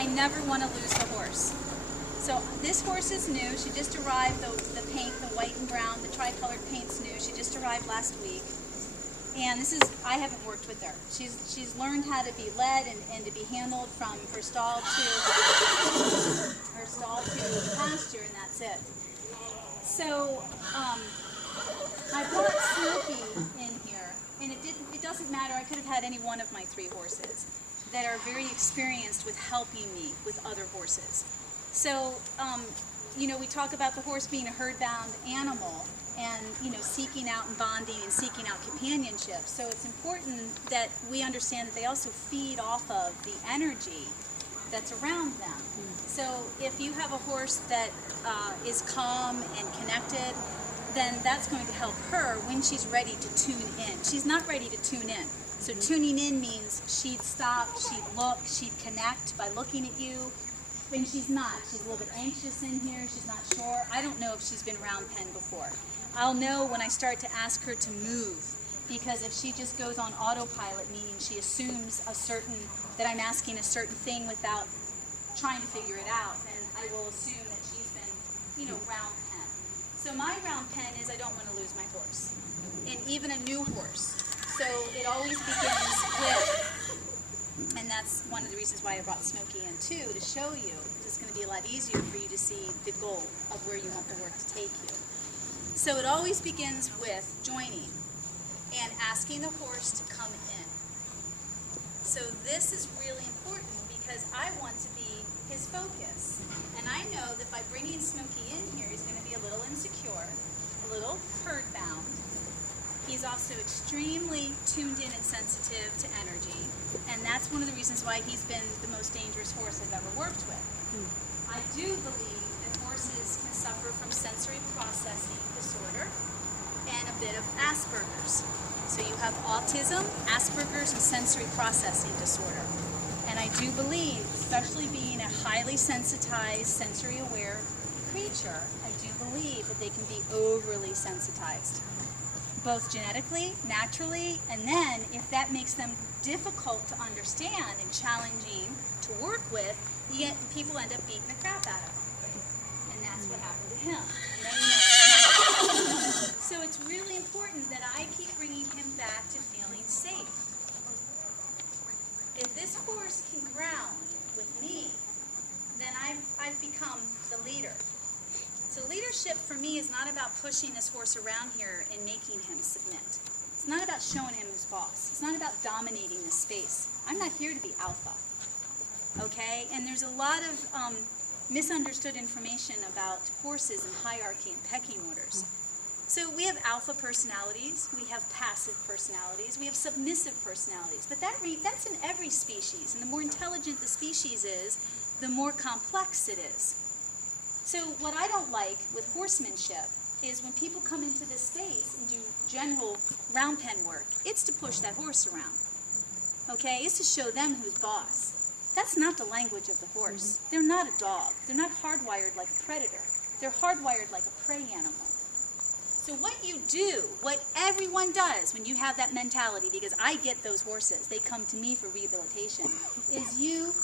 I never want to lose the horse. So this horse is new. She just arrived, the paint, the white and brown, the tricolored paint's new. She just arrived last week. And this is, I haven't worked with her. She's learned how to be led and to be handled from her stall to the pasture, and that's it. So I brought Smokey in here, and it doesn't matter. I could have had any one of my 3 horses that are very experienced with helping me with other horses. So, you know, we talk about the horse being a herd-bound animal and, you know, seeking out and bonding and seeking out companionship. So it's important that we understand that they also feed off of the energy that's around them. So if you have a horse that is calm and connected, then that's going to help her when she's ready to tune in. She's not ready to tune in. So tuning in means she'd stop, she'd look, she'd connect by looking at you. And she's not. She's a little bit anxious in here. She's not sure. I don't know if she's been around pen before. I'll know when I start to ask her to move, because if she just goes on autopilot, meaning she assumes that I'm asking a certain thing without trying to figure it out, then I will assume that she's been, you know, round pen. So my round pen is I don't want to lose my horse, and even a new horse. So it always begins with, and that's one of the reasons why I brought Smokey in too, to show you. It's going to be a lot easier for you to see the goal of where you want the work to take you. So it always begins with joining and asking the horse to come in. So this is really important because I want to be his focus. And I know that by bringing Smokey in here, he's going to be a little insecure, a little herd-bound. He's also extremely tuned in and sensitive to energy. And that's one of the reasons why he's been the most dangerous horse I've ever worked with. I do believe that horses can suffer from sensory processing disorder and a bit of Asperger's. So you have autism, Asperger's, and sensory processing disorder. And I do believe, especially being a highly sensitized, sensory aware creature, I do believe that they can be overly sensitized, both genetically, naturally, and then if that makes them difficult to understand and challenging to work with, people end up beating the crap out of them. And that's what happened to him. So it's really important that I keep bringing him back to feeling safe. If this horse can ground with me, then I've become the leader. So leadership for me is not about pushing this horse around here and making him submit. It's not about showing him who's boss. It's not about dominating this space. I'm not here to be alpha. Okay? And there's a lot of misunderstood information about horses and hierarchy and pecking orders. So we have alpha personalities, we have passive personalities, we have submissive personalities. But that's in every species. And the more intelligent the species is, the more complex it is. So what I don't like with horsemanship is when people come into this space and do general round pen work, it's to push that horse around. Okay? It's to show them who's boss. That's not the language of the horse. They're not a dog. They're not hardwired like a predator. They're hardwired like a prey animal. So what you do, what everyone does when you have that mentality, because I get those horses, they come to me for rehabilitation, is you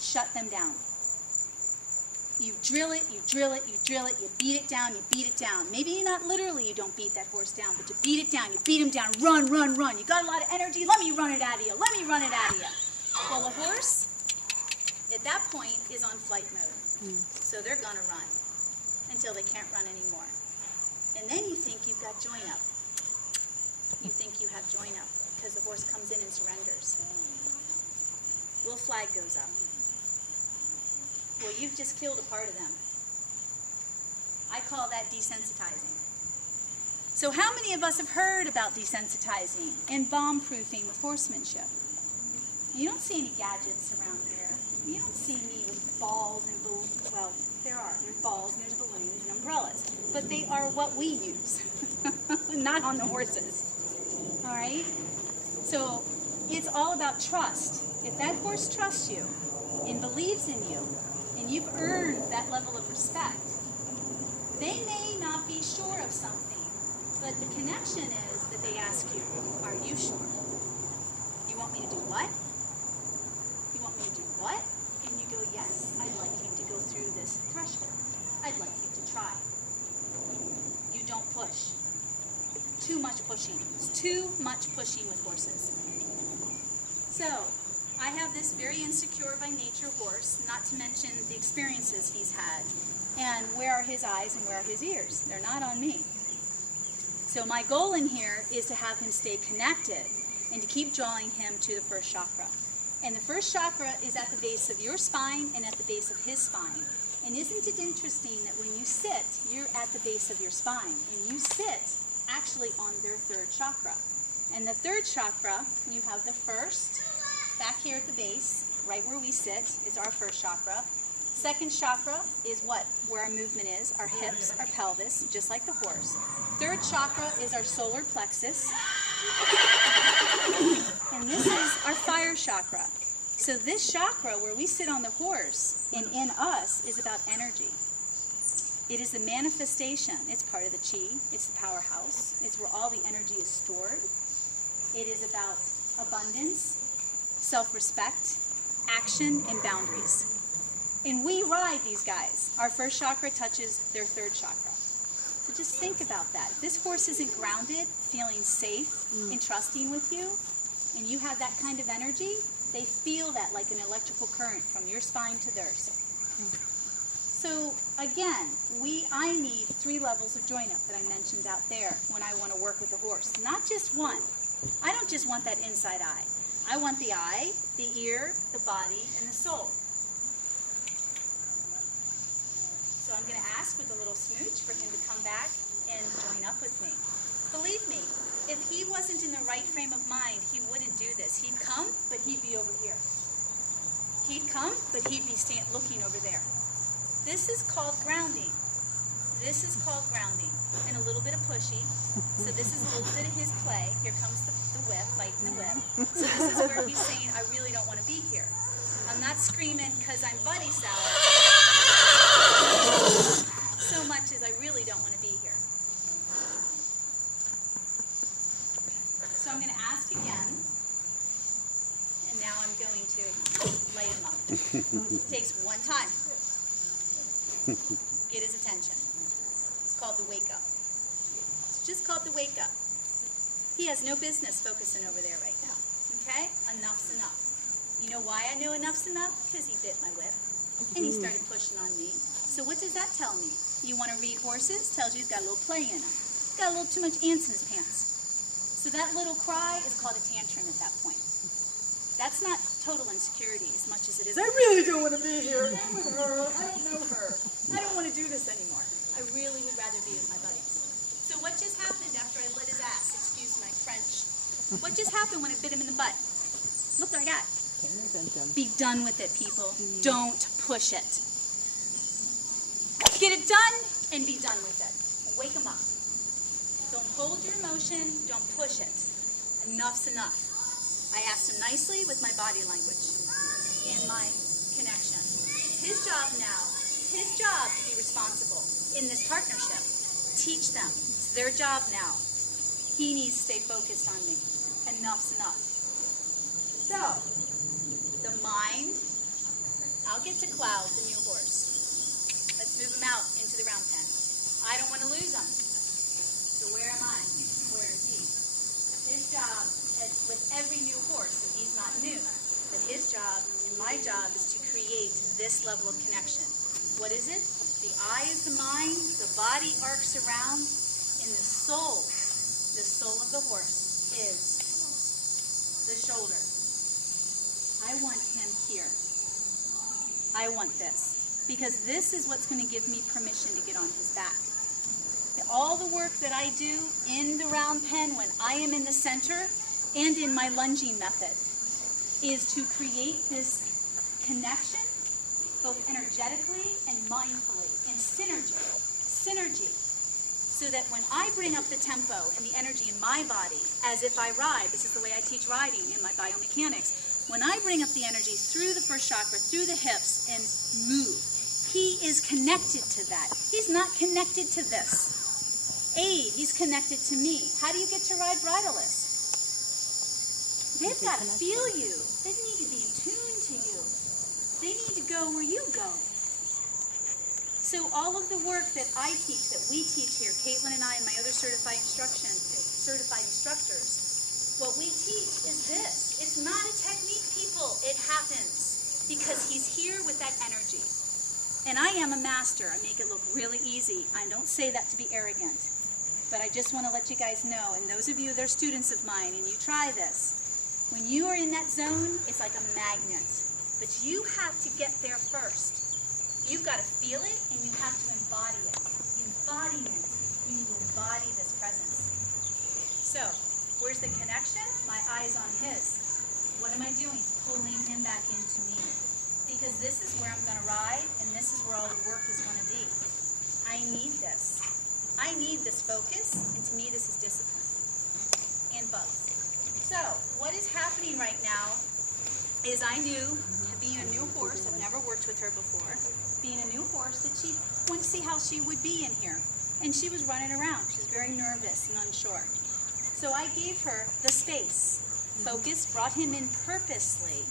shut them down. You drill it, you drill it, you drill it, you beat it down, you beat it down. Maybe not literally you don't beat that horse down, but you beat it down, you beat him down, run, run, run. You got a lot of energy, let me run it out of you, let me run it out of you. Well, the horse, at that point, is on flight mode. So they're gonna run until they can't run anymore. And then you think you've got join up. You think you have join up because the horse comes in and surrenders. Little flag goes up. Well, you've just killed a part of them. I call that desensitizing. So how many of us have heard about desensitizing and bomb-proofing with horsemanship? You don't see any gadgets around here. You don't see me with balls and balloons. Well, there's balls and there's balloons and umbrellas. But they are what we use, not on the horses. All right? So it's all about trust. If that horse trusts you and believes in you, and you've earned that level of respect, they may not be sure of something, but the connection is that they ask you, are you sure? You want me to do what? You want me to do what? And you go, yes. too much pushing. It's too much pushing with horses. So, I have this very insecure by nature horse, not to mention the experiences he's had. And where are his eyes and where are his ears? They're not on me. So my goal in here is to have him stay connected and to keep drawing him to the first chakra. And the first chakra is at the base of your spine and at the base of his spine. And isn't it interesting that when you sit, you're at the base of your spine, and you sit actually on their third chakra. And the third chakra, you have the first, back here at the base, right where we sit, is our first chakra. Second chakra is where our movement is, our hips, our pelvis, just like the horse. Third chakra is our solar plexus. And this is our fire chakra. So this chakra, where we sit on the horse and in us, is about energy. It is the manifestation. It's part of the chi. It's the powerhouse. It's where all the energy is stored. It is about abundance, self-respect, action, and boundaries. And we ride these guys. Our first chakra touches their third chakra. So just think about that. If this horse isn't grounded, feeling safe and trusting with you, and you have that kind of energy, they feel that like an electrical current from your spine to theirs. So again, I need 3 levels of join up that I mentioned out there when I want to work with a horse. Not just one. I don't just want that inside eye. I want the eye, the ear, the body, and the soul. So I'm going to ask with a little smooch for him to come back and join up with me. Believe me, if he wasn't in the right frame of mind, he wouldn't do this. He'd come, but he'd be over here. He'd come, but he'd be looking over there. This is called grounding. This is called grounding. And a little bit of pushy. So this is a little bit of his play. Here comes the whip, biting the whip. So this is where he's saying, I really don't want to be here. I'm not screaming because I'm buddy sour so much as I really don't want to be here. So I'm going to ask again, and now I'm going to light him up. It takes one time. Get his attention. It's called the wake up. It's just called the wake up. He has no business focusing over there right now. Okay? Enough's enough. You know why I know enough's enough? Because he bit my whip. And he started pushing on me. So what does that tell me? You want to read horses? Tells you he's got a little play in him. He's got a little too much ants in his pants. So that little cry is called a tantrum at that point. That's not total insecurity as much as it is, I really don't want to be here. I'm with her. I don't know her. I don't want to do this anymore. I really would rather be with my buddies. So what just happened after I lit his ass? Excuse my French. What just happened when I bit him in the butt? Look what I got. Be done with it, people. Don't push it. Get it done and be done with it. Wake them up. Don't hold your emotion. Don't push it. Enough's enough. I asked him nicely with my body language and my connection. It's his job now. It's his job to be responsible in this partnership. Teach them. It's their job now. He needs to stay focused on me. Enough's enough. So, the mind, I'll get to Cloud, the new horse. Let's move him out into the round pen. I don't want to lose him. So where am I? Where is he? His job, as with every new horse, and he's not new, but his job and my job is to create this level of connection. What is it? The eye is the mind, the body arcs around, and the soul of the horse is the shoulder. I want him here. I want this. Because this is what's going to give me permission to get on his back. All the work that I do in the round pen when I am in the center and in my lunging method is to create this connection both energetically and mindfully and synergy. So that when I bring up the tempo and the energy in my body, as if I ride, this is the way I teach riding in my biomechanics, when I bring up the energy through the first chakra, through the hips, and move, he is connected to that. He's not connected to this. He's connected to me. How do you get to ride bridleless? They've got to feel you. They need to be in tune to you. They need to go where you go. So all of the work that I teach, that we teach here, Caitlin and I and my other certified certified instructors, what we teach is this. It's not a technique, people. It happens because he's here with that energy. And I am a master. I make it look really easy. I don't say that to be arrogant. But I just want to let you guys know, and those of you that are students of mine, and you try this, when you are in that zone, it's like a magnet. But you have to get there first. You've got to feel it, and you have to embody it. Embodiment. You need to embody this presence. So, where's the connection? My eye's on his. What am I doing? Pulling him back into me. Because this is where I'm going to ride, and this is where all the work is going to be. I need this. I need this focus, and to me this is discipline. And both. So, what is happening right now is I knew, being a new horse, I've never worked with her before, being a new horse, that she wanted to see how she would be in here. And she was running around. She was very nervous and unsure. So I gave her the space. Focus, brought him in purposely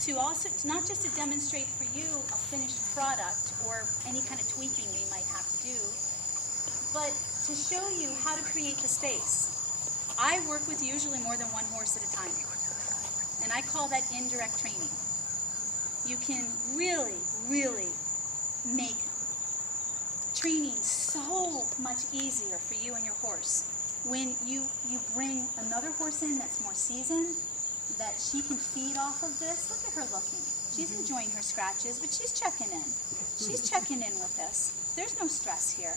to also, not just to demonstrate for you a finished product or any kind of tweaking we might have to do, but to show you how to create the space. I work with usually more than one horse at a time, and I call that indirect training. You can really, really make training so much easier for you and your horse when you bring another horse in that's more seasoned, that she can feed off of this. Look at her looking. She's enjoying her scratches, but she's checking in. She's checking in with this. There's no stress here.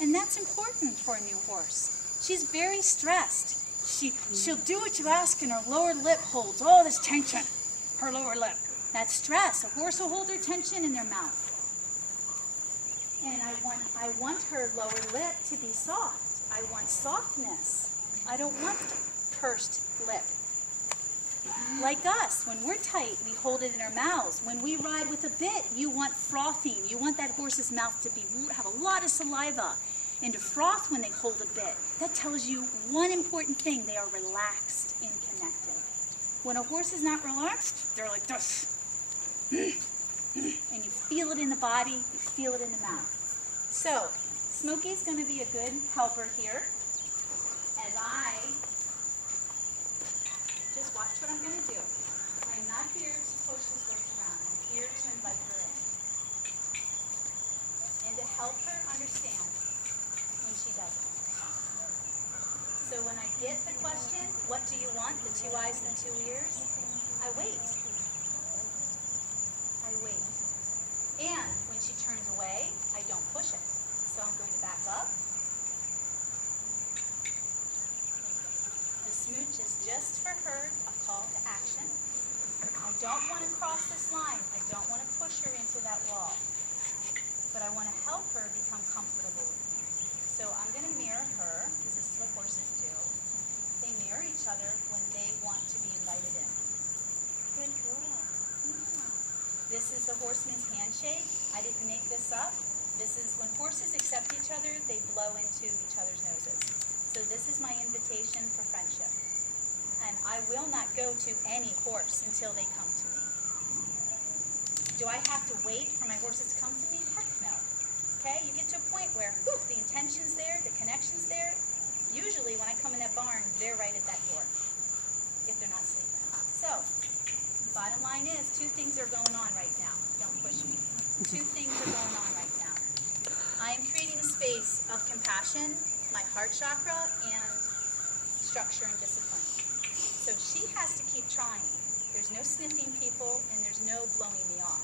And that's important for a new horse. She's very stressed. She'll do what you ask, and her lower lip holds all this tension. Her lower lip. That's stress. A horse will hold their tension in their mouth. And I want her lower lip to be soft. I want softness. I don't want pursed lip. Like us, when we're tight, we hold it in our mouths. When we ride with a bit, you want frothing. You want that horse's mouth to have a lot of saliva and to froth when they hold a bit. That tells you one important thing: they are relaxed and connected. When a horse is not relaxed, they're like this. And you feel it in the body, you feel it in the mouth. So, Smokey's going to be a good helper here as I just watch what I'm going to do. I'm not here to push this horse around. I'm here to invite her in. And to help her understand when she doesn't. So when I get the question, what do you want? The 2 eyes and the 2 ears? I wait. I wait. And when she turns away, I don't push it. So I'm going to back up. The smooch is just for her, a call to action. I don't want to cross this line. I don't want to push her into that wall. But I want to help her become comfortable with me. So I'm going to mirror her, because this is what horses do. They mirror each other when they want to be invited in. Good girl. Yeah. This is the horseman's handshake. I didn't make this up. This is when horses accept each other, they blow into each other's noses. So this is my invitation for friendship. And I will not go to any horse until they come to me. Do I have to wait for my horses to come to me? Heck no. Okay, you get to a point where the intention's there, the connection's there. Usually when I come in that barn, they're right at that door, if they're not sleeping. So, bottom line is, 2 things are going on right now. Don't push me. 2 things are going on right now. I am creating a space of compassion, my heart chakra, and structure and discipline. So she has to keep trying. There's no sniffing people, and there's no blowing me off.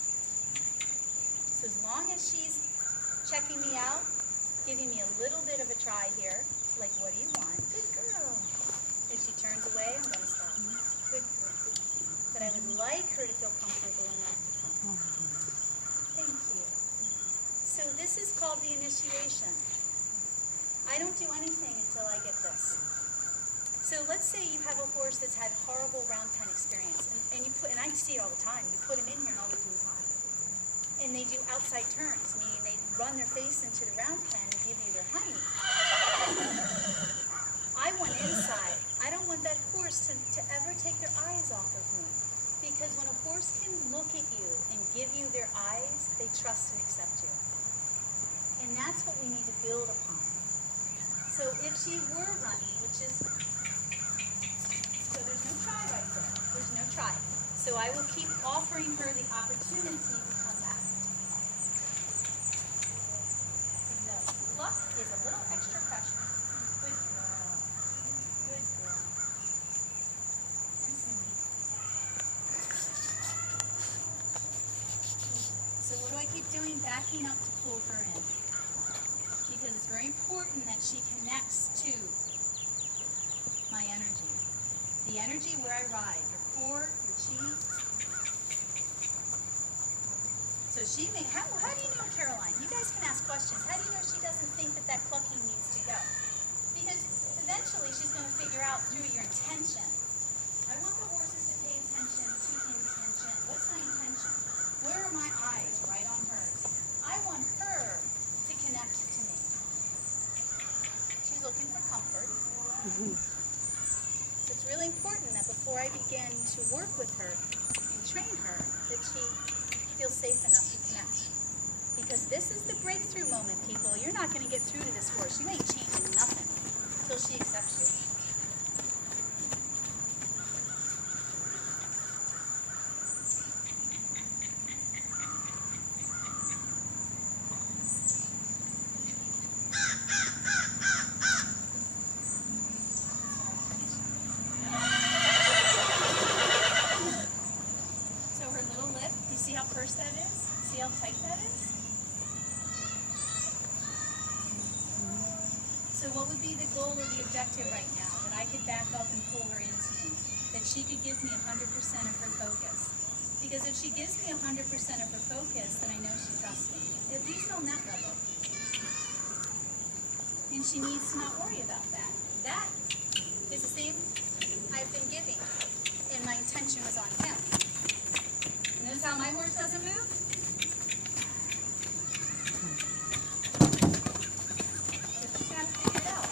So as long as she's checking me out, giving me a little bit of a try here, like, what do you want? Good girl. If she turns away, I'm going to stop. Good girl. But I would like her to feel comfortable enough to come. Thank you. So this is called the initiation. I don't do anything until I get this. So let's say you have a horse that's had horrible round pen experience, and I see it all the time. You put them in here and all they do is lie. And they do outside turns, meaning they run their face into the round pen and give you their honey. I want inside. I don't want that horse to ever take their eyes off of me. Because when a horse can look at you and give you their eyes, they trust and accept you. And that's what we need to build upon. So if she were running, which which is, so there's no try right there. There's no try. So I will keep offering her the opportunity to come back. The pluck is a little extra pressure. Good girl. Good girl. And Cindy. So what do I keep doing? Backing up to pull her in. Because it's very important that she connects to my energy. The energy where I ride, your core, your chi. So she may, how do you know, Caroline? You guys can ask questions. How do you know she doesn't think that that clucking needs to go? Because eventually she's going to figure out through your intention. I want the horses to pay attention to intention. What's my intention? Where are my eyes? Right on hers. I want her to connect to me. She's looking for comfort. So it's really important that before I begin to work with her and train her, that she feels safe enough to connect. Because this is the breakthrough moment, people. You're not going to get through to this horse. You ain't changing nothing until she accepts you. That is. See how tight that is? So what would be the goal or the objective right now? That I could back up and pull her into me. That she could give me 100% of her focus. Because if she gives me 100% of her focus, then I know she trusts me. At least on that level. And she needs to not worry about that. That is the same I've been giving. And my intention was on him. Notice how my horse doesn't move? Just got to figure it out.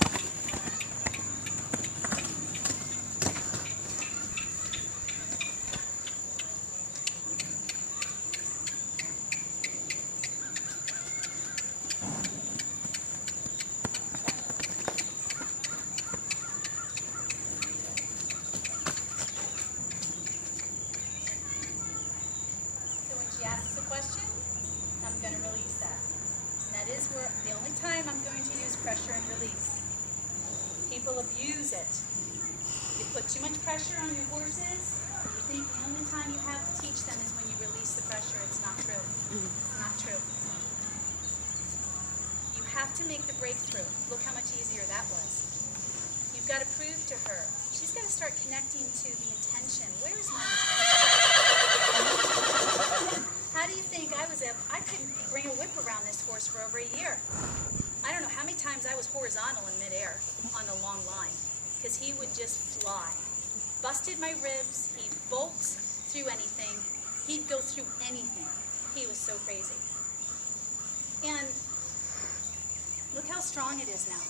The only time I'm going to use pressure and release. People abuse it. You put too much pressure on your horses, you think the only time you have to teach them is when you release the pressure. It's not true. It's not true. You have to make the breakthrough. Look how much easier that was. You've got to prove to her. She's got to start connecting to the intention. Where is my intention? How do you think I couldn't bring a whip around this horse for over a year. I don't know how many times I was horizontal in midair on a long line because he would just fly. Busted my ribs, he'd bolt through anything, he'd go through anything. He was so crazy. And look how strong it is now.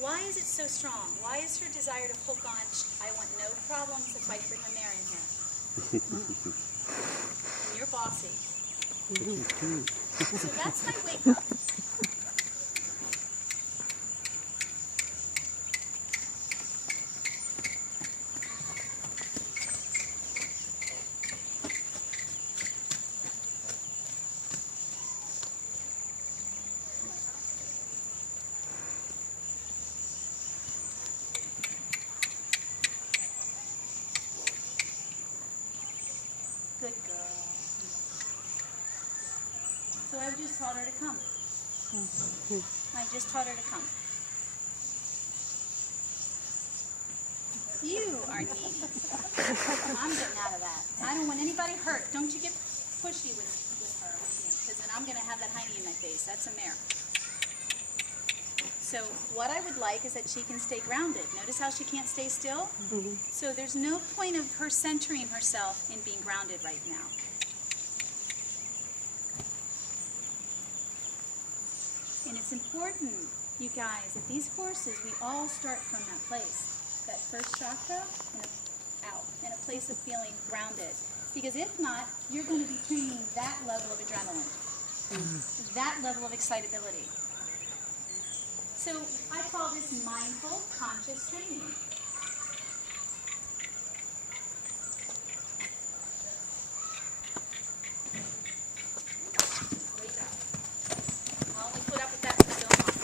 Why is it so strong? Why is her desire to hook on? I want no problems, that's why I didn't bring my mare in here. And you're bossy. So that's my wake up. Good girl. So I've just taught her to come. I've just taught her to come. You are needy. I'm getting out of that. I don't want anybody hurt. Don't you get pushy with her, because then I'm going to have that hiney in my face. That's a mare. So what I would like is that she can stay grounded. Notice how she can't stay still? So there's no point of her centering herself in being grounded right now. And it's important, you guys, that these horses, we all start from that place, that first chakra, and in a place of feeling grounded. Because if not, you're going to be training that level of adrenaline, that level of excitability. So I call this mindful, conscious training. Wake up. I'll only put up with that if you don't want.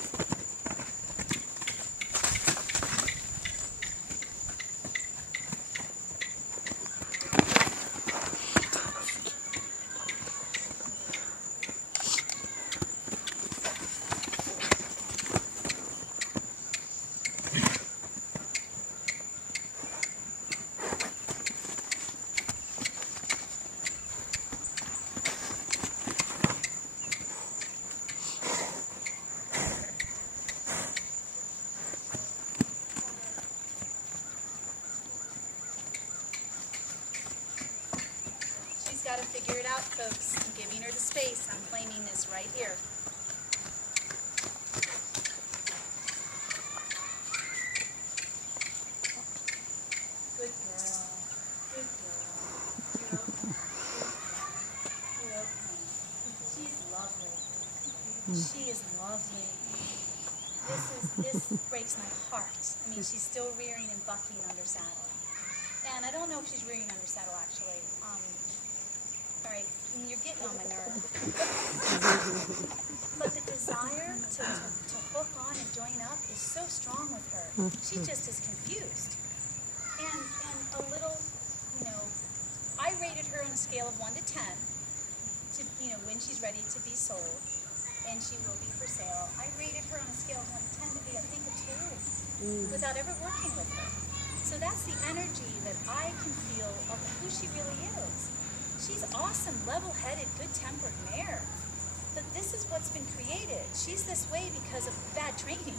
She's got to figure it out, folks. I'm giving her the space. I'm claiming this right here. Good girl. Good girl. You're okay. You're okay. She's lovely. She is lovely. This breaks my heart. I mean, she's still rearing and bucking under saddle. And I don't know if she's rearing under saddle, actually. All right, you're getting on my nerve. But the desire to hook on and join up is so strong with her. She just is confused. And a little, I rated her on a scale of 1 to 10 to, when she's ready to be sold. And she will be for sale. I rated her on a scale of 1 to 10 to be, I think, a 2 without ever working with her. So that's the energy that I can feel of who she really is. She's awesome, level-headed, good-tempered mare. But this is what's been created. She's this way because of bad training.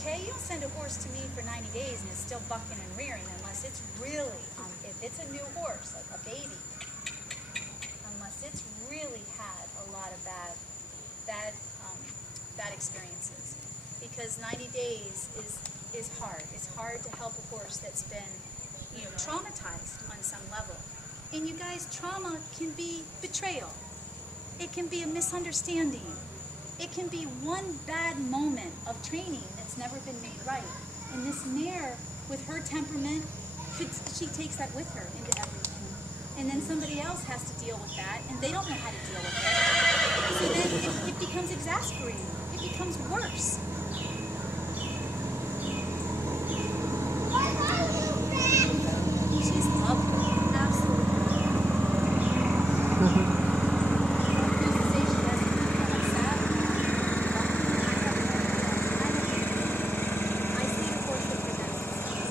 Okay? You don't send a horse to me for 90 days and it's still bucking and rearing unless it's really, if it's a new horse, a baby, unless it's really had a lot of bad experiences. Because 90 days is hard. It's hard to help a horse that's been, traumatized on some level. And you guys, trauma can be betrayal. It can be a misunderstanding. It can be one bad moment of training that's never been made right. And this mare, with her temperament, she takes that with her into everything. And then somebody else has to deal with that, and they don't know how to deal with it. So then it becomes exasperating. It becomes worse. She's lovely. Absolutely. Who's to say she hasn't been sad? I see a horse that presents itself.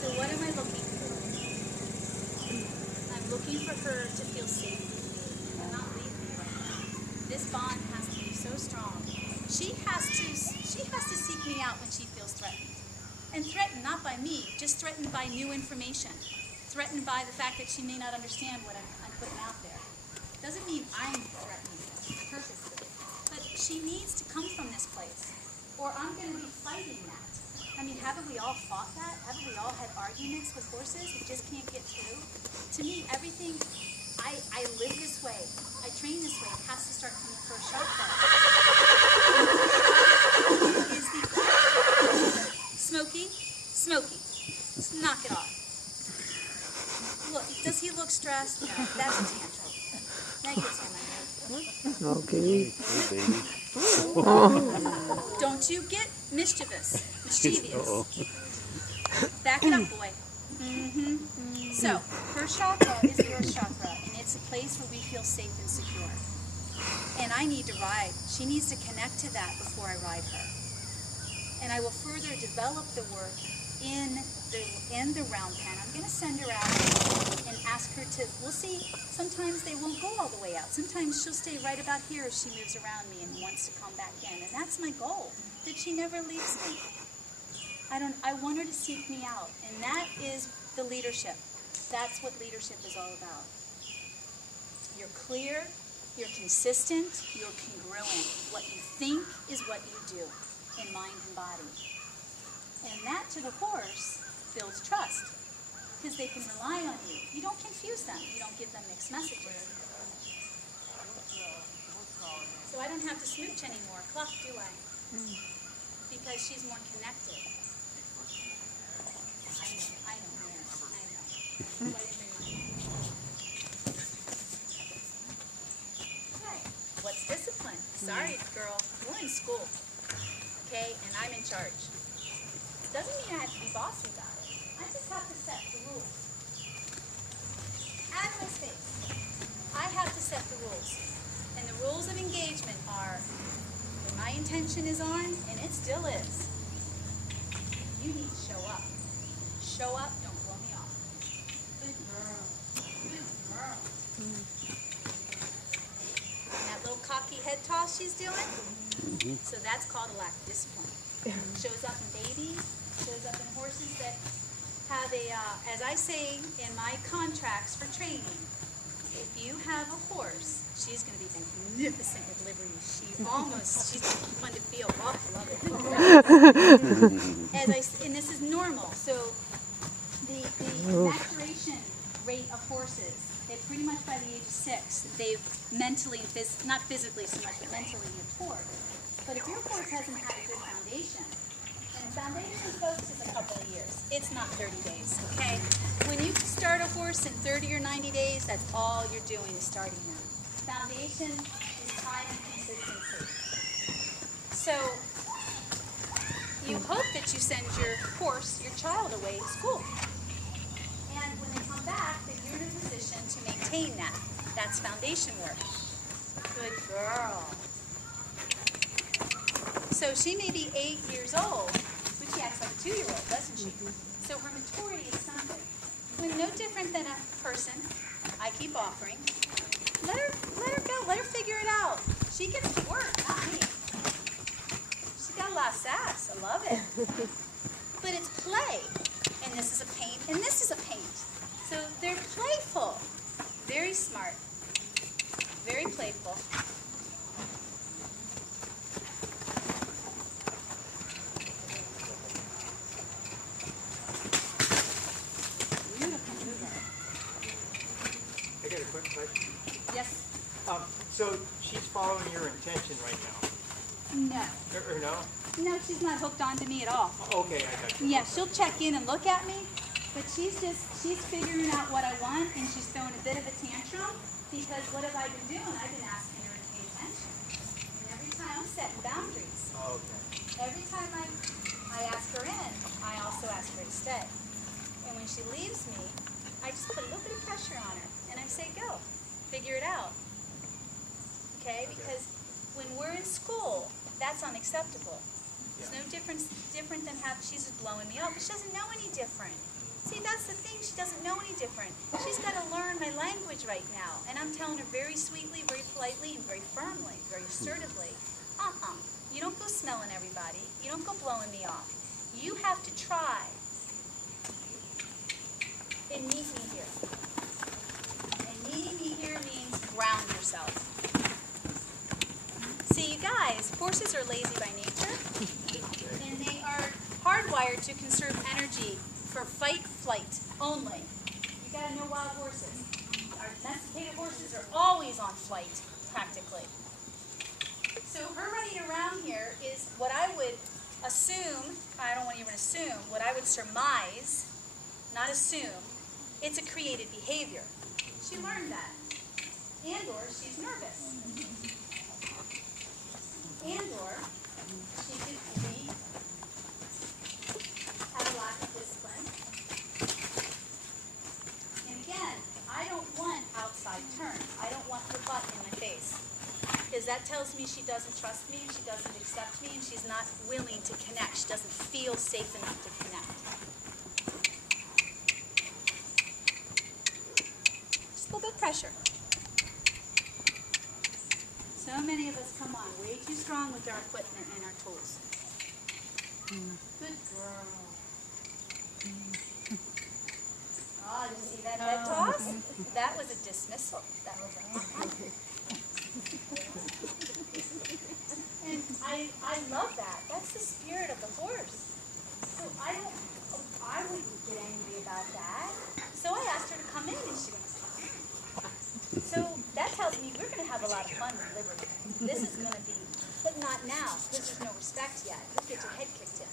So what am I looking for? I'm looking for her to feel safe with me and not leave me right now. This bond has to be so strong. She has to seek me out when she feels threatened. And threatened not by me, just threatened by new information. Threatened by the fact that she may not understand what I'm putting out there. Doesn't mean I'm threatening purposely. But she needs to come from this place, or I'm going to be fighting that. I mean, haven't we all fought that? Haven't we all had arguments with horses who just can't get through? To me, everything, I live this way. I train this way. It has to start from the first shot though. Smokey, knock it off. Look, does he look stressed? No, that's a tantrum. That gets on my nerve. Okay. Don't you get mischievous. Back it up, boy. So, her chakra is the earth chakra, and it's a place where we feel safe and secure. And I need to ride. She needs to connect to that before I ride her. And I will further develop the work in the round pen. I'm going to send her out and ask her to, we'll see, sometimes they won't go all the way out. Sometimes she'll stay right about here as she moves around me and wants to come back in. And that's my goal, that she never leaves me. I want her to seek me out. And that is the leadership. That's what leadership is all about. You're clear, you're consistent, you're congruent. What you think is what you do in mind and body. And that to the horse builds trust because they can rely on you. You don't confuse them. You don't give them mixed messages. So I don't have to smooch anymore, Cluck, do I? Because she's more connected. I know, Mare, I know. Quite a reminder. Okay, what's discipline? Sorry, girl, we're in school, okay, and I'm in charge. Doesn't mean I have to be bossy about it. I just have to set the rules. Out of my space. I have to set the rules. And the rules of engagement are, when my intention is on, and it still is, you need to show up. Show up, don't blow me off. Good girl. Good girl. And that little cocky head toss she's doing, so that's called a lack of discipline. Shows up in babies, shows up in horses that have a, as I say in my contracts for training, if you have a horse, she's going to be magnificent with liberty. She's fun to feel. Oh, I love it. And this is normal. So the maturation rate of horses, they pretty much by the age of 6, they've mentally, not physically so much, but mentally matured. But if your horse hasn't had a good foundation, and foundation, folks, is a couple of years. It's not 30 days, okay? When you start a horse in 30 or 90 days, that's all you're doing is starting them. Foundation is time and consistency. So you hope that you send your horse, your child, away to school. And when they come back, that you're in a position to maintain that. That's foundation work. Good girl. So she may be 8 years old, but she acts like a 2-year-old, doesn't she? So her maturity is something. When no different than a person, I keep offering. Let her go. Let her figure it out. She gets to work, not me. She's got a lot of sass. I love it. But it's play. And this is a paint, and this is a paint. So they're playful. Very smart. Very playful. I got a quick question. Yes? So she's following your intention right now? No. Or no? No, she's not hooked onto me at all. Okay, I got you. Yeah, she'll check in and look at me, but she's figuring out what I want, and she's throwing a bit of a tantrum, because what have I been doing? I've been asking her to pay attention. And every time I'm setting boundaries. Okay. Every time I ask her in, I also ask her to stay. And when she leaves me, I just put a little bit of pressure on her, and I say, go, figure it out. Okay? Because when we're in school, that's unacceptable. It's no different than how she's just blowing me up, but she doesn't know any different. See, that's the thing, she doesn't know any different. She's got to learn my language right now, and I'm telling her very sweetly, very politely, and very firmly, very assertively, you don't go smelling everybody, you don't go blowing me off. You have to try and meet me here. And meeting me here means ground yourself. See, you guys, horses are lazy by nature, and they are hardwired to conserve energy for fight, flight only. You gotta know wild horses. Our domesticated horses are always on flight, practically. So her running around here is what I would assume, I don't want to even assume, what I would surmise, not assume, it's a created behavior. She learned that. And/or she's nervous. And/or she could be have a lack of discipline. And again, I don't want outside turns. I don't want her butt in my face. Because that tells me she doesn't trust me, and she doesn't accept me, and she's not willing to connect. She doesn't feel safe enough to connect. Just a little bit of pressure. So many of us come on way too strong with our equipment and our tools. Good girl. Oh, did you see that head toss? That was a dismissal. That was a And I love that. That's the spirit of the horse. So I wouldn't get angry about that. So I asked her to come in, and she went. So that tells me we're going to have a lot of fun with liberty. This is going to be, but not now, because there's no respect yet. You'll get your head kicked in.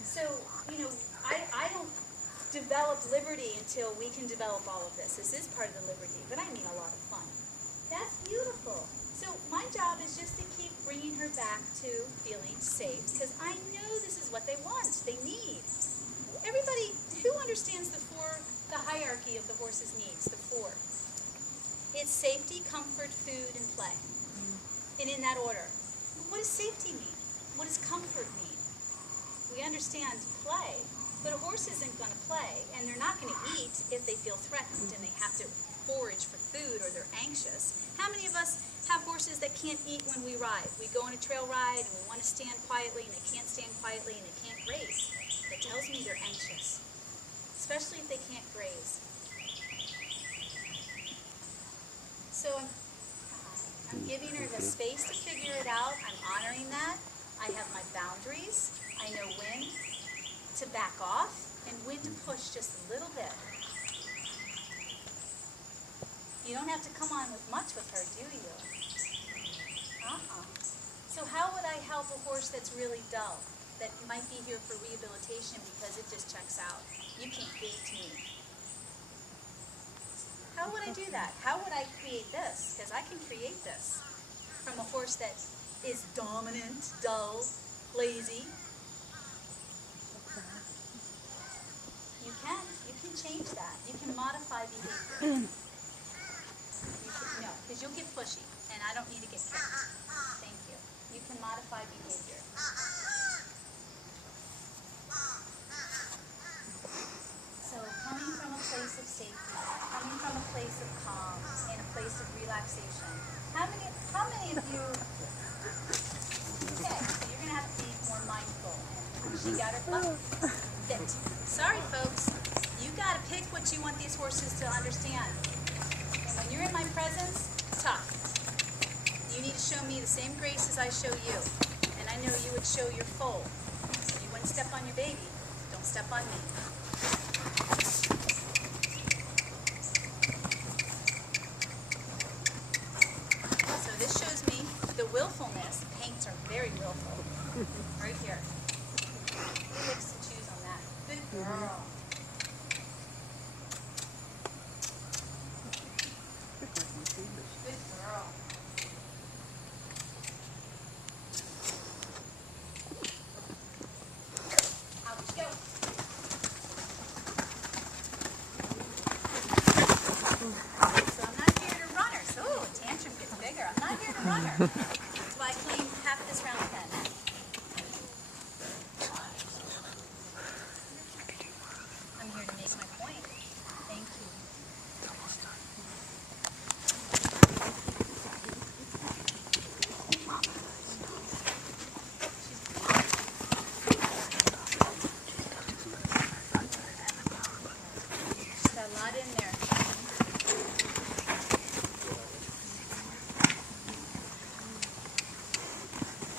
So, you know, I don't develop liberty until we can develop all of this. This is part of the liberty, but I mean a lot of fun. That's beautiful. So my job is just to keep bringing her back to feeling safe, because I know this is what they want, they need. Everybody, who understands the hierarchy of the horse's needs, the four? It's safety, comfort, food, and play. And in that order. What does safety mean? What does comfort mean? We understand play, but a horse isn't going to play, and they're not going to eat if they feel threatened and they have to forage for food or they're anxious. How many of us have horses that can't eat when we ride? We go on a trail ride and we want to stand quietly and they can't stand quietly and they can't graze. That tells me they're anxious, especially if they can't graze. So I'm giving her the space to figure it out. I'm honoring that. I have my boundaries. I know when to back off and when to push just a little bit. You don't have to come on with much with her, do you? So how would I help a horse that's really dull, that might be here for rehabilitation because it just checks out? You can't gate me. How would I do that? How would I create this? Because I can create this from a horse that is dominant, dull, lazy. You can change that. You can modify behavior. No, because you'll get pushy, and I don't need to get kicked. Thank you. You can modify behavior. So coming from a place of safety, coming from a place of calm, and a place of relaxation. How many of you, okay, so you're going to have to be more mindful. And she got her butt fit. Sorry, folks. You got to pick what you want these horses to understand. When you're in my presence, tough. You need to show me the same grace as I show you. And I know you would show your foal. You wouldn't step on your baby. Don't step on me. So this shows me the willfulness. Paints are very willful. Right here. Who likes to choose on that? Good girl. Good girl. Out you go. So I'm not here to run her. So tantrum gets bigger. I'm not here to run her. That's why I claim half this round pen. I'm here to make my point. Thank you.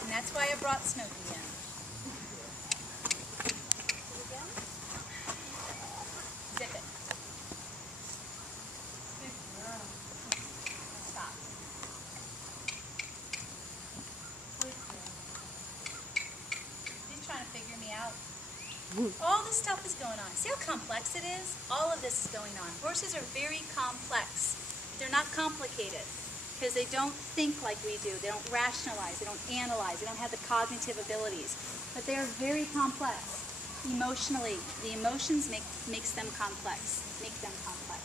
That's why I brought Smokey in. Zip it. Good girl. Stop. Good girl. She's trying to figure me out. All this stuff is going on. See how complex it is? All of this is going on. Horses are very complex. They're not complicated, because they don't think like we do. They don't rationalize, they don't analyze, they don't have the cognitive abilities. But they are very complex. Emotionally, the emotions makes them complex, make them complex.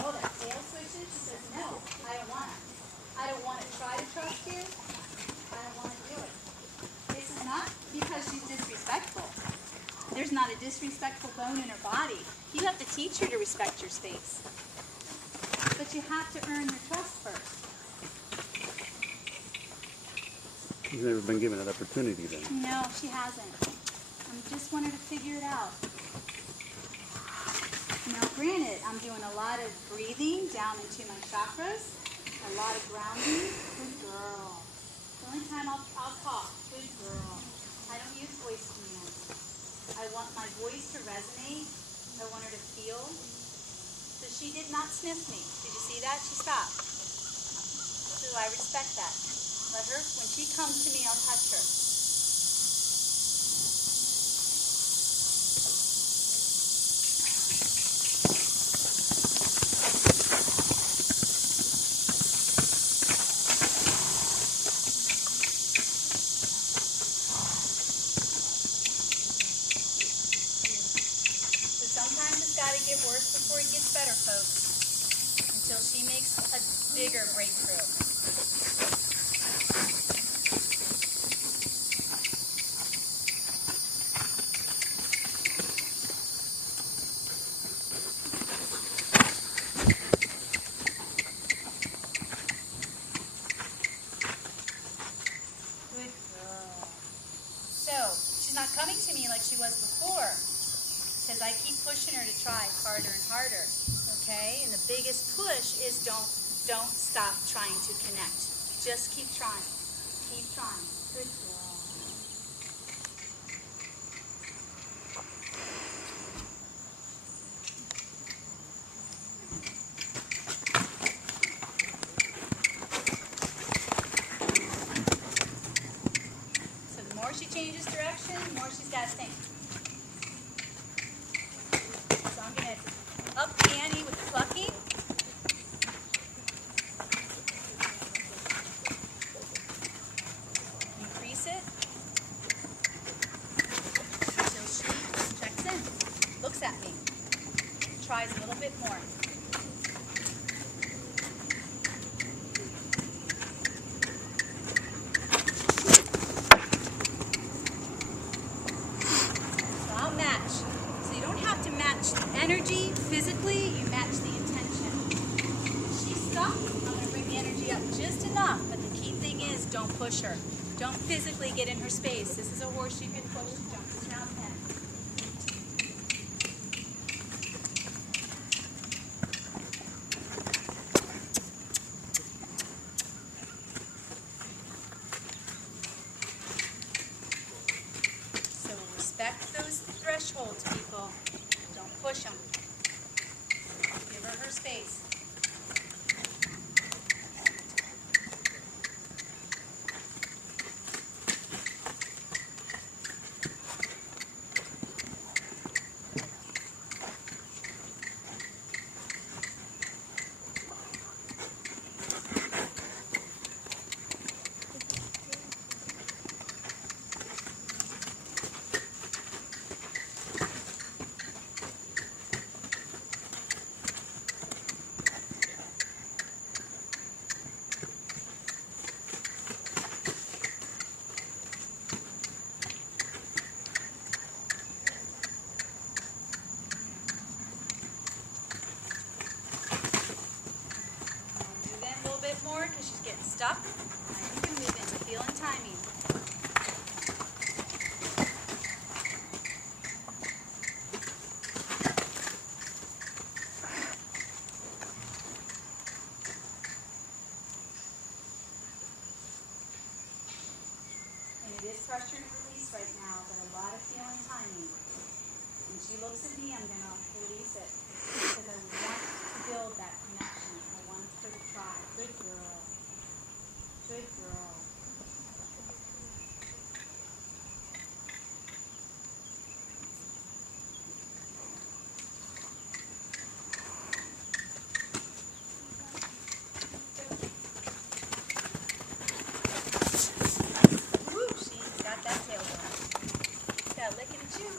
Oh, that tail switches, she says, no, I don't want it. I don't want to try to trust you. I don't want to do it. This is not because she's disrespectful. There's not a disrespectful bone in her body. You have to teach her to respect your space. But you have to earn her trust first. She's never been given that opportunity then. No, she hasn't. I just want her to figure it out. Now granted, I'm doing a lot of breathing down into my chakras, a lot of grounding. Good girl. The only time I'll talk. Good girl. I don't use voice commands. I want my voice to resonate. I want her to feel. So she did not sniff me. Did you see that? She stopped. So I respect that. Let her, when she comes to me, I'll touch her. So sometimes it's got to get worse before it gets better, folks. Until she makes a bigger breakthrough. Good girl. So, she's not coming to me like she was before, because I keep pushing her to try harder and harder, okay? And the biggest push is don't stop trying to connect. Just keep trying. Keep trying. Good girl. So the more she changes direction, the more she's got to think. So I'm going to up the ante with the plucking. Increase it until she checks in, looks at me, tries a little bit more. So I'll match. So you don't have to match the energy physically, you match the intention. If she's stuck, I'm going to bring the energy up just enough, but the key thing is don't push her. Don't physically get in her space. This is a horse you can push to jump this round pen. So respect those thresholds, people. Don't push them. Give her space. Because she's getting stuck. I'm going to move into feel and timing. And it is pressure and release right now, but a lot of feel and timing. When she looks at me, I'm going to release it because I want to build that connection. I want her to try. Good girl. Good girl. Woo, she's got that tail going. Got a lick and chew.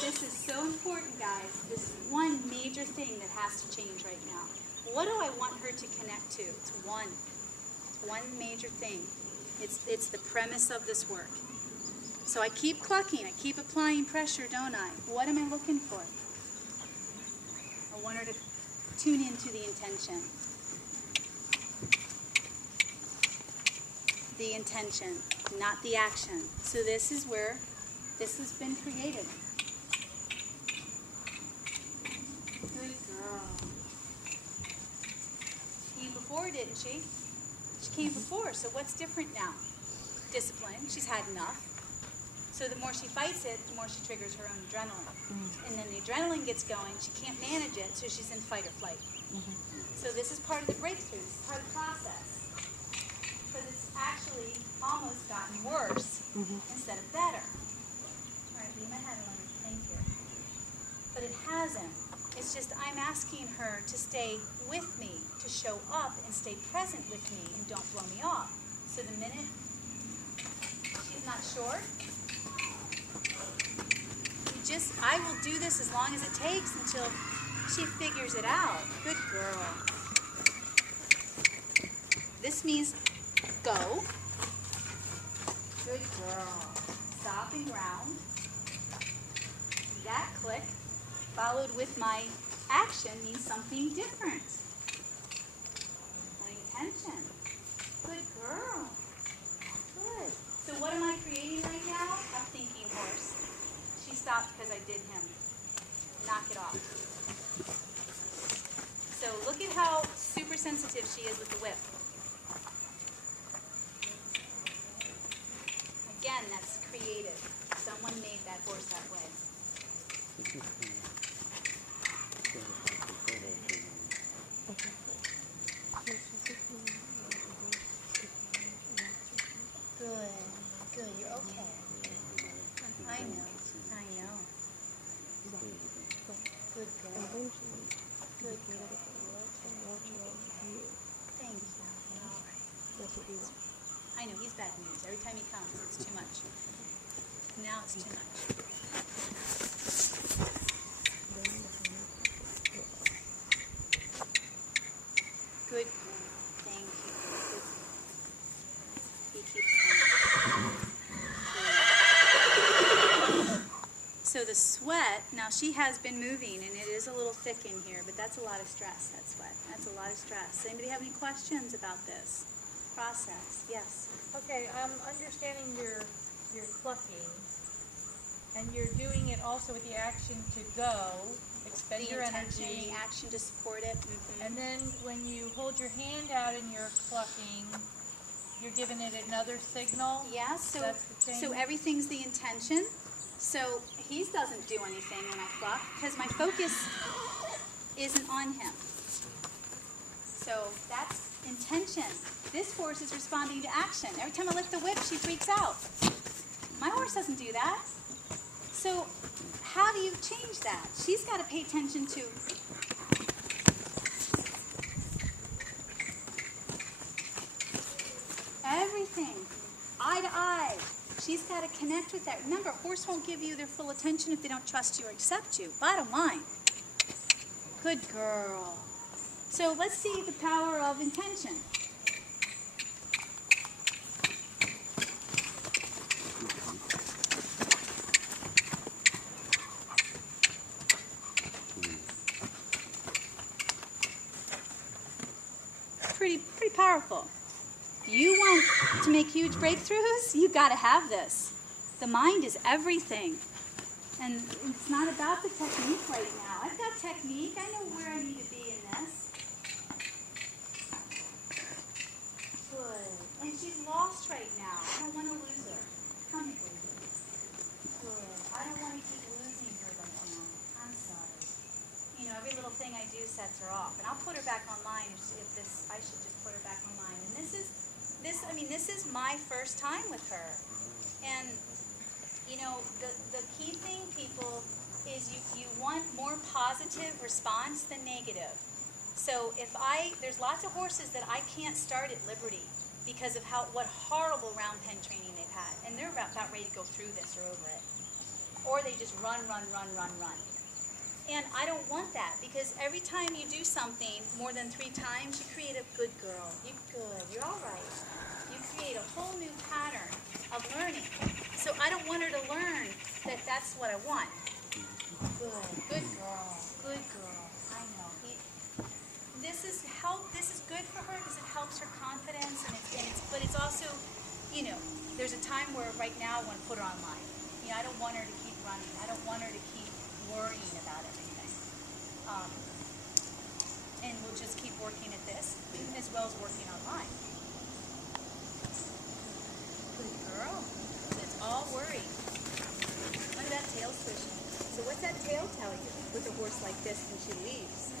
This is so important, guys. This one major thing that happens has to change right now. What do I want her to connect to? It's one major thing. It's the premise of this work. So I keep clucking, I keep applying pressure, don't I? What am I looking for? I want her to tune into the intention. The intention, not the action. So this is where this has been created. Good girl. Came before, didn't she? She came before, so what's different now? Discipline, she's had enough. So the more she fights it, the more she triggers her own adrenaline. And then the adrenaline gets going, she can't manage it, so she's in fight or flight. So this is part of the breakthrough, this is part of the process. Because it's actually almost gotten worse instead of better. All right, leave my head alone, thank you. But it hasn't. It's just I'm asking her to stay with me, to show up and stay present with me and don't blow me off. So the minute she's not sure, I will do this as long as it takes until she figures it out. Good girl. This means go. Good girl. Stop and ground. That click, followed with my action, means something different. My intention. Good girl. Good. So what am I creating right now? I'm thinking horse. She stopped because I did him. Knock it off. So look at how super sensitive she is with the whip. Again, that's creative. Someone made that horse that way. Good, good, you're okay. I know. Good girl. Good girl. Thank you. All right. I know, he's bad news. Every time he comes, it's too much. Now it's too much. Good girl. Thank you. Good. He keeps coming. Good. So the sweat, now she has been moving and it is a little thick in here, but that's a lot of stress, that sweat. That's a lot of stress. Anybody have any questions about this process? Yes. Okay, I'm understanding your clucking, and you're doing it also with the action to go, expend The your intention, energy, the action to support it. and then when you hold your hand out and you're clucking, you're giving it another signal. Yeah, so That's the thing. so everything's the intention. So he doesn't do anything when I cluck because my focus isn't on him. So that's intention. This horse is responding to action. Every time I lift the whip, she freaks out. My horse doesn't do that. So how do you change that? She's got to pay attention to everything, eye to eye. She's got to connect with that. Remember, a horse won't give you their full attention if they don't trust you or accept you. Bottom line. Good girl. So let's see the power of intention. Pretty powerful. You want to make huge breakthroughs? You got to have this. The mind is everything. And it's not about the technique right now. I've got technique. I know where I need to be in this. Good. And she's lost right now. I don't want to lose her. Come here, baby. Good. I don't want to keep losing her right now. I'm sorry. You know, every little thing I do sets her off. And I'll put her back online if this, I should just put her back online. And this is my first time with her. And, you know, the key thing, people, is you want more positive response than negative. So there's lots of horses that I can't start at Liberty because of what horrible round pen training they've had. And they're about ready to go through this or over it. Or they just run. And I don't want that, because every time you do something more than 3 times, you create a good girl. You're good. You're all right. You create a whole new pattern of learning. So I don't want her to learn that that's what I want. Good. Good girl. Good girl. I know. This is good for her because it helps her confidence, but it's also, you know, there's a time where right now I want to put her online. You know, I don't want her to keep running. I don't want her to keep worrying about everything. And we'll just keep working at this as well as working online. Good girl. It's all worry. Look at that tail swishing. So what's that tail tell you with a horse like this when she leaves?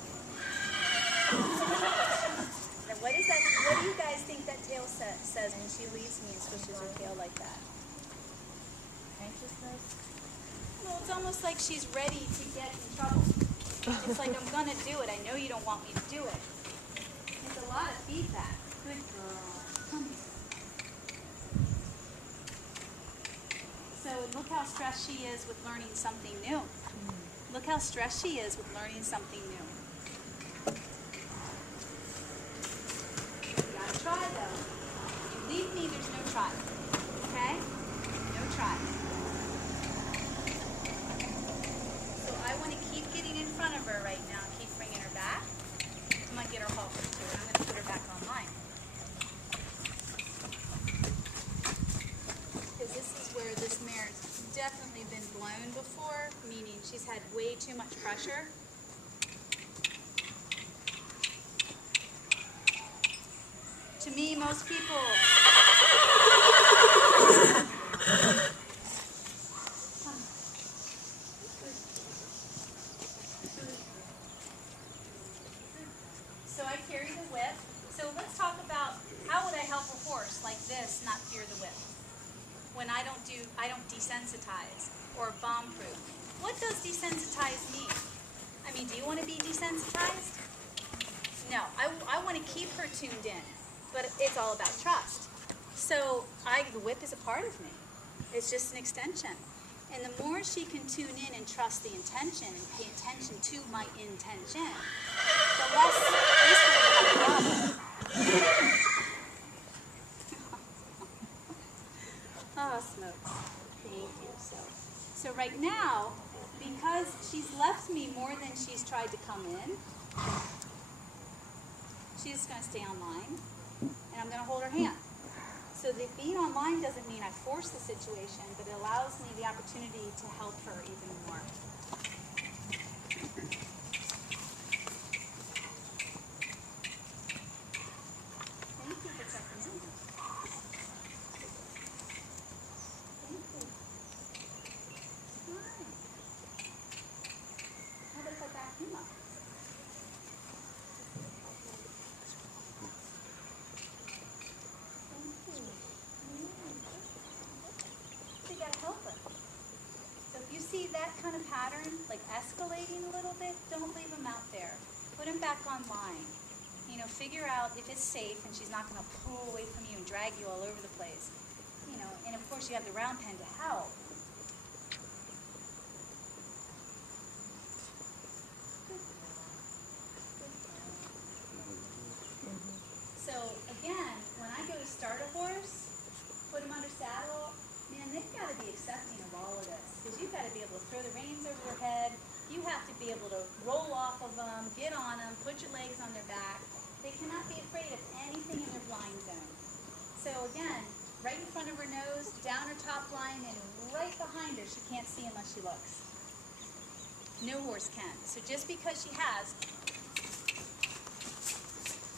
Now what is that? What do you guys think that tail says when she leaves me and swishes her tail like that? Anxiousness? Well, it's almost like she's ready to get in trouble. It's like, I'm gonna do it. I know you don't want me to do it. It's a lot of feedback. Good girl. Come here. So look how stressed she is with learning something new. Look how stressed she is with learning something new. You gotta try though. You leave me, there's no try. Okay? No try. So I want to keep getting in front of her right now. Keep bringing her back. I'm gonna get her halter too. I'm gonna put her back online. Because this is where this mare's definitely been blown before, meaning she's had way too much pressure. To me, most people... So I carry the whip. So let's talk about how would I help a horse like this not fear the whip? When I don't desensitize or bomb proof. What does desensitize mean? I mean, do you want to be desensitized? No, I want to keep her tuned in, but it's all about trust. So the whip is a part of me. It's just an extension. And the more she can tune in and trust the intention and pay attention to my intention, the less this will become a problem. Oh, Smokes. Thank you. So right now, because she's left me more than she's tried to come in, she's going to stay online, and I'm going to hold her hand. So the being online doesn't mean I force the situation, but it allows me the opportunity to help her even more. Thank you for checking in. Thank you. Hi. How about if I back him up? So you gotta help her. So if you see that kind of pattern, like escalating a little bit, don't leave him out there. Put him back online. You know, figure out if it's safe and she's not gonna pull away from you and drag you all over the place. You know, and of course you have the round pen to help. So again, when I go to start a horse, put him under saddle, man, they've got to be accepting of all of this. Because you've got to be able to throw the reins over their head. You have to be able to roll off of them, get on them, put your legs on their back. They cannot be afraid of anything in their blind zone. So again, right in front of her nose, down her top line, and right behind her, she can't see unless she looks. No horse can. So just because she has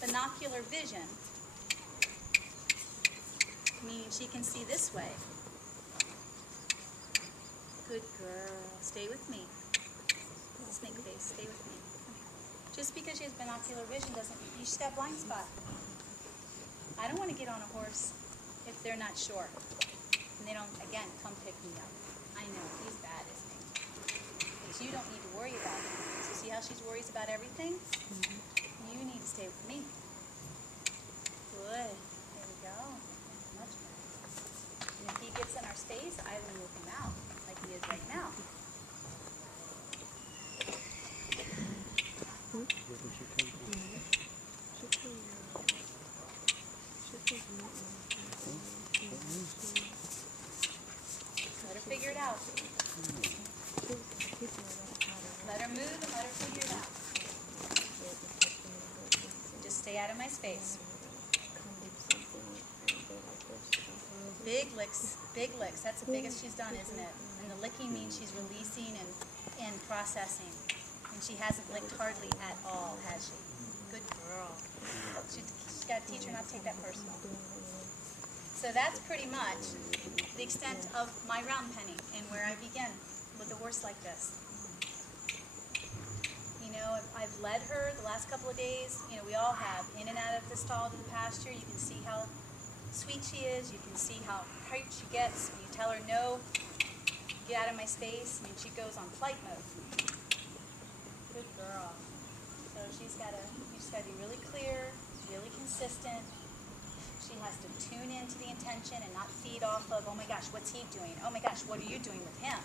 binocular vision, meaning she can see this way. Good girl. Stay with me. Snake face, stay with me. Just because she has binocular vision doesn't mean you should have blind spot. I don't want to get on a horse if they're not sure. And they don't, again, come pick me up. I know, he's bad, isn't he? Because you don't need to worry about him. So see how she worries about everything? You need to stay with me. Good. There we go. Much better. And if he gets in our space, I will move him out, like he is right now. Let her figure it out. Let her move and let her figure it out. Just stay out of my space. Big licks, big licks. That's the biggest she's done, isn't it? And the licking means she's releasing and processing. And she hasn't licked hardly at all, has she? Good girl. She's got to teach her not to take that personal. So that's pretty much the extent of my round penning and where I begin with a horse like this. You know, I've led her the last couple of days. You know, we all have, in and out of the stall to the pasture. You can see how sweet she is. You can see how hyped she gets. When you tell her no, get out of my space, and she goes on flight mode. Good girl. So you just gotta be really clear, really consistent. She has to tune into the intention and not feed off of, oh my gosh, what's he doing? Oh my gosh, what are you doing with him?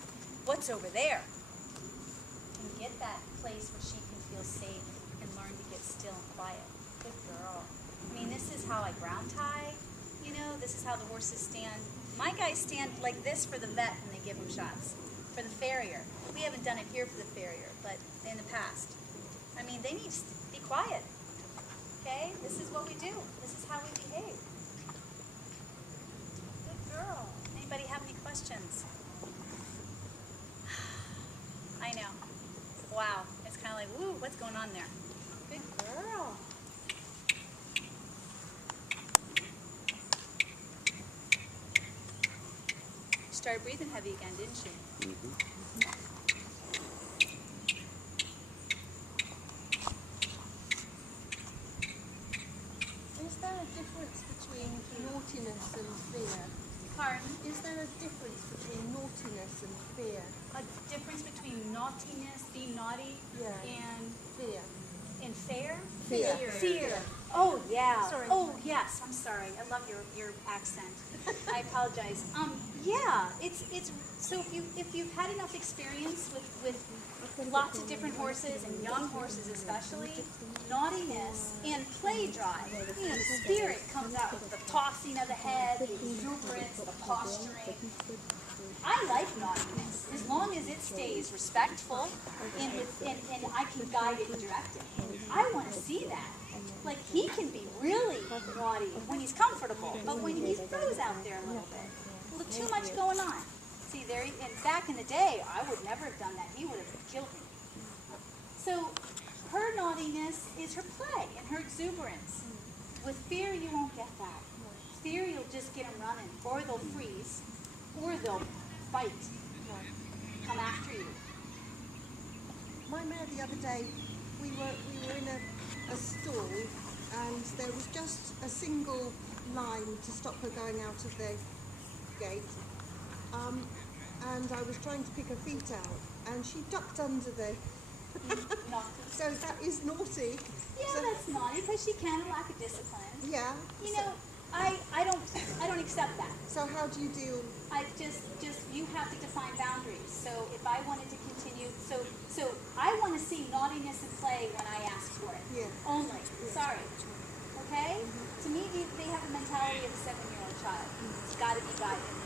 What's over there? And get that place where she can feel safe and learn to get still and quiet. Good girl. I mean, this is how I ground tie. You know, this is how the horses stand. My guys stand like this for the vet when they give them shots. For the farrier. We haven't done it here for the farrier, but in the past. I mean, they need to be quiet. Okay? This is what we do. This is how we behave. Good girl. Anybody have any questions? I know. Wow. It's kind of like, woo, what's going on there? Good girl. She started breathing heavy again, didn't she? Is there a difference between naughtiness and fear? Pardon? Is there a difference between naughtiness and fear? A difference between naughtiness, being naughty, Yeah. and Fear. fair? Fear. Fear. Oh yeah. Sorry. Oh yes. I'm sorry. I love your accent. I apologize. Yeah. It's so if you've had enough experience with lots of different horses and young horses especially, naughtiness and play drive. You know, the spirit comes out with the tossing of the head, the exuberance, the posturing. I like naughtiness as long as it stays respectful and I can guide it and direct it. I want to see that. Like he can be really naughty when he's comfortable, but when he throws out there a little bit, too much going on. See there, and back in the day, I would never have done that. He would have killed me. So her naughtiness is her play and her exuberance. With fear, you won't get that. Fear, you'll just get them running, or they'll freeze, or they'll fight, come after you. My mare the other day, we were in a stall and there was just a single line to stop her going out of the gate. And I was trying to pick her feet out and she ducked under the... So that is naughty. Yeah, So- that's naughty because she can lack of discipline. Yeah. You know, I don't accept that. So how do you deal? I just you have to define boundaries. So if I wanted to continue, so I want to see naughtiness and play when I ask for it. Yeah. Only. Sorry. Okay? To me, they have the mentality of a 7-year-old child. It's got to be guided.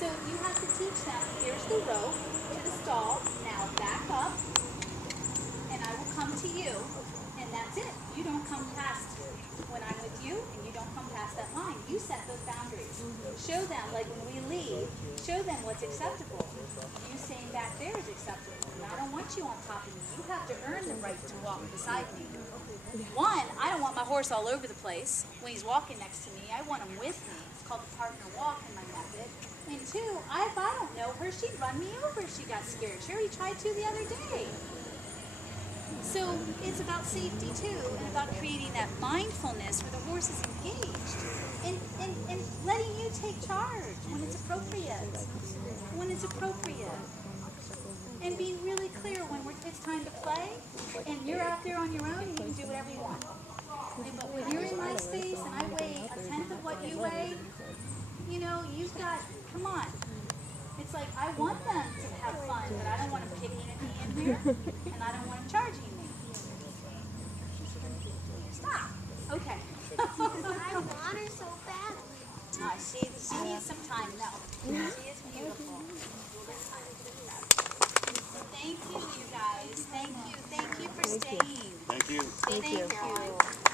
So you have to teach them, here's the rope to the stall, now back up, and I will come to you, and that's it. You don't come past when I'm with you, and you don't come past that line. You set those boundaries. Show them, like when we leave, show them what's acceptable. You saying back there is acceptable, and I don't want you on top of me. You have to earn the right to walk beside me. One, I don't want my horse all over the place when he's walking next to me. I want him with me. It's called the partner walk in my method. And two, if I don't know her, she'd run me over if she got scared. She already tried to the other day. So it's about safety too, and about creating that mindfulness where the horse is engaged. And letting you take charge when it's appropriate. When it's appropriate. And being really clear when it's time to play, and you're out there on your own, and you can do whatever you want. But when you're in my space, and I weigh a tenth of what you weigh, you know, you've got, come on. It's like, I want them to have fun, but I don't want them kicking at me in here, and I don't want them charging me. time, no. She is beautiful. Thank you, you guys. Thank you for staying. Thank you. Thank you.